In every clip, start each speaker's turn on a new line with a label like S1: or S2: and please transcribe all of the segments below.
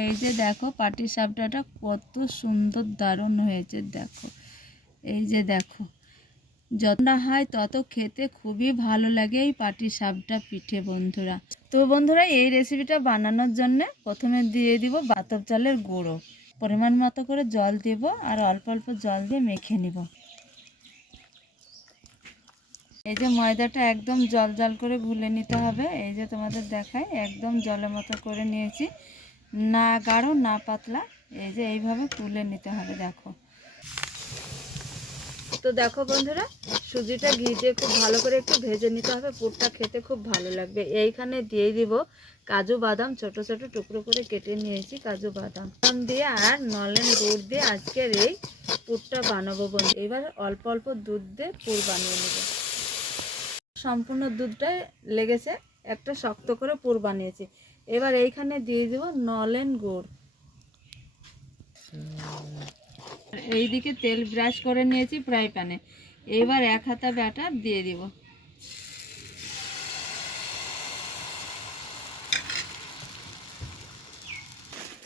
S1: এই যে দেখো পাটি সাপটাটা কত সুন্দর দারুণ হয়েছে, দেখো। এই যে দেখো, যত না হয় তত খেতে খুবই ভালো লাগে এই পাটি সাপটা পিঠে, বন্ধুরা। তো বন্ধুরা, এই রেসিপিটা বানানোর জন্য প্রথমে দিয়ে দিব বাতব চালের গুঁড়ো। পরিমাণ মতো করে জল দেব আর অল্প অল্প জল দিয়ে মেখে নিব। এই যে ময়দাটা একদম জল জল করে গুলে নিতে হবে। এই যে তোমাদের দেখায় একদম জলের মতো করে নিয়েছি। না গাঢ়, না পাতলা। এই যে এইভাবে তুলে নিতে হবে, দেখো। তো দেখো বন্ধুরা, সুজিটা ঘি দিয়ে খুব ভালো করে একটু ভেজে নিতে হবে। পুরটা খেতে খুব ভালো লাগবে। এইখানে দিয়ে দিব কাজু বাদাম, ছোট ছোট টুকরো করে কেটে নিয়েছি কাজু বাদাম। বাদাম দিয়ে আর নলেন গুড় দিয়ে আজকের এই পুরটা বানাবো বন্ধু। এবার অল্প অল্প দুধ দিয়ে পুর বানিয়ে নেব। সম্পূর্ণ দুধটা লেগেছে। একটা শক্ত করে পুর বানিয়েছি। এবার এইখানে দিয়ে দিব নলেন গুড়। এইদিকে তেল ব্রাশ করে নিয়েছি ফ্রাই প্যানে। এবার এক হাতা ব্যাটার দিয়ে দিব।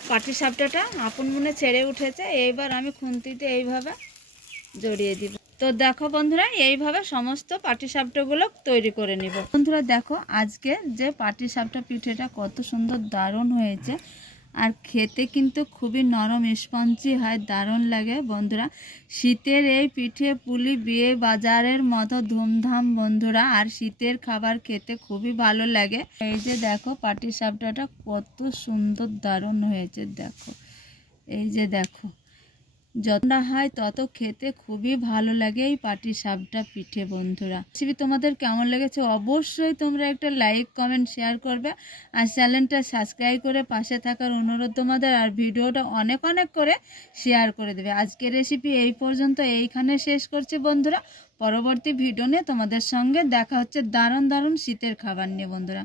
S1: পাটি সাপটাটা আপন মনে ছেড়ে উঠেছে, এইবার আমি খুন্তিতে এইভাবে জড়িয়ে দিব। তো দেখো বন্ধুরা, এইভাবে সমস্ত পাটি সাপটাগুলো তৈরি করে নিব। বন্ধুরা দেখো, আজকে যে পাটি সাপটা পিঠেটা কত সুন্দর দারুণ হয়েছে। আর খেতে কিন্তু খুবই নরম স্পঞ্জি হয়, দারুণ লাগে বন্ধুরা। শীতের এই পিঠে পুলি বিয়ে বাজারের মতো ধুমধাম বন্ধুরা, আর শীতের খাবার খেতে খুবই ভালো লাগে। এই যে দেখো পাটি সাপটাটা কত সুন্দর দারুণ হয়েছে, দেখো। এই যে দেখো। যত না হয় তত খেতে খুবই ভালো লাগে এই পাটি সাপটা পিঠে, বন্ধুরা। রেসিপি তোমাদের কেমন লেগেছে অবশ্যই তোমরা একটা লাইক, কমেন্ট, শেয়ার করবে। আর চ্যানেলটা সাবস্ক্রাইব করে পাশে থাকার অনুরোধ তোমাদের, আর ভিডিওটা অনেক অনেক করে শেয়ার করে দেবে। আজকের রেসিপি এই পর্যন্ত এইখানে শেষ করছি, বন্ধুরা। পরবর্তী ভিডিও নিয়ে তোমাদের সঙ্গে দেখা হচ্ছে দারুণ দারুণ শীতের খাবার নিয়ে, বন্ধুরা।